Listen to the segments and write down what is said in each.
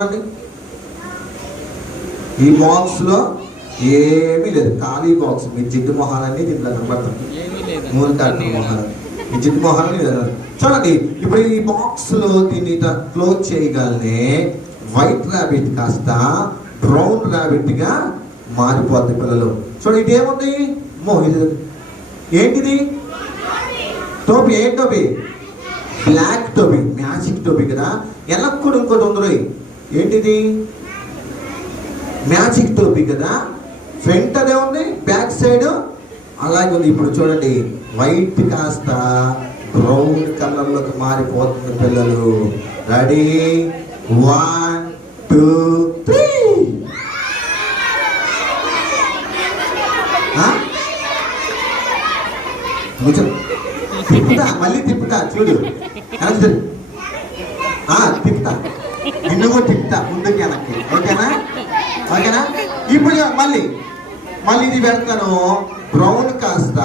ఈ బాక్స్ లో ఏమీ లేదు, ఖాళీ బాక్స్. మీ జిడ్డు మొహాలన్నీ దీంట్లో కనబడతాయి. మూల మొహాలు, మీ జిడ్డు మొహాలని చూడండి. ఇప్పుడు ఈ బాక్స్ లో దీన్ని క్లోజ్ చేయగలనే వైట్ ర్యాబిట్ కాస్త బ్రౌన్ ర్యాబిట్ గా మారిపోద్ది పిల్లలు. చూడండి, ఇదేముంది? ఏంటిది? టోపీ. ఏం టోపీ? బ్లాక్ టోపీ, మ్యాజిక్ టోపీ కదా. ఎలక్కూడ ఇంకోటి ఉంది. ఏంటిది? మ్యాజిక్ టోపీ కదా. ఫ్రంట్ అదే ఉంది, బ్యాక్ సైడ్ అలాగే ఉంది. ఇప్పుడు చూడండి, వైట్ కాస్త బ్రౌన్ కలర్ లోకి మారిపోతుంది పిల్లలు. రెడీ? 1 2 3. తిప్పుతా, మళ్ళీ తిప్పుతా. చూడు, తిప్పుతా, నిన్ను కూడా తిప్పుతా ముందుకి వెనక్కి. ఓకేనా? ఓకేనా? ఇప్పుడు మళ్ళీ ఇది పెడతాను. బ్రౌన్ కాస్త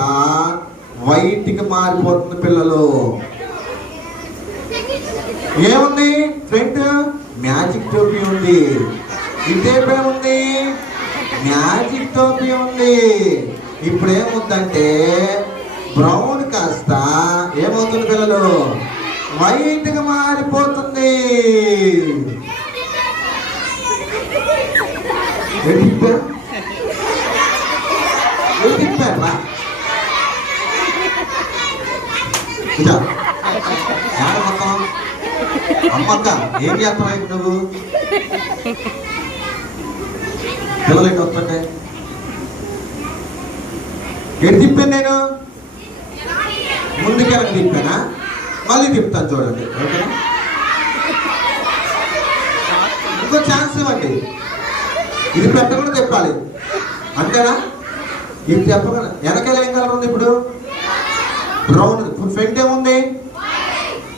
వైట్ కి మారిపోతుంది పిల్లలు. ఏముంది? ఫ్రంట్ మ్యాజిక్ టోపీ ఉంది. ఇదేపే ఉంది, మ్యాజిక్ టోపీ ఉంది. ఇప్పుడు ఏముందంటే బ్రౌన్ కాస్త ఏమవుతుంది పిల్లలు? వైట్ గా మారిపోతుంది. అమ్మక్క ఏం చేస్తావు నువ్వు? పిల్లలు ఏంటి వస్తుంటే ఎటు తిప్పాను నేను? ముందుకెళ్ళి తిప్పానా? మళ్ళీ తిప్పుతాను. చూడండి, ఓకేనా? ఇంకో ఛాన్స్ ఇవ్వండి. ఇది పెట్టకుండా తిప్పాలి, అంతేనా? ఇది చెప్పకుండా వెనకాల ఏం కలర్ ఉంది? ఇప్పుడు బ్రౌన్. ఇప్పుడు ఫ్రంట్ ఏముంది?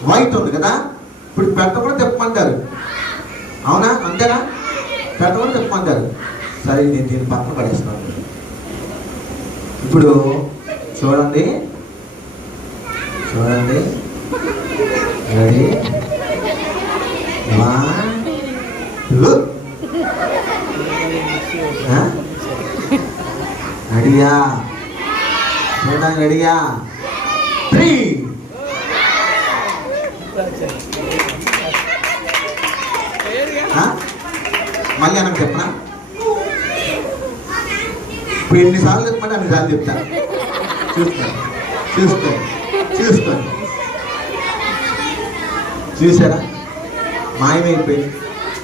వైట్ ఉంది కదా. ఇప్పుడు పెట్టకుండా తిప్పమంటారు, అవునా? అంతేనా? పెట్టకుండా తిప్పమంటారు. సరే, నేను దీన్ని పక్కన పడేస్తాను. ఇప్పుడు చూడండి, రెడీ? 1 2. రెడీయా? చూడండి, రెడీయా? 3. మళ్ళీ అన్నకు చెప్పనా? ఇప్పుడు ఎన్నిసార్లు చెప్పమంటే అన్నిసార్లు చెప్తా. చూస్తాను. చూసారా? మాయమైపోయింది.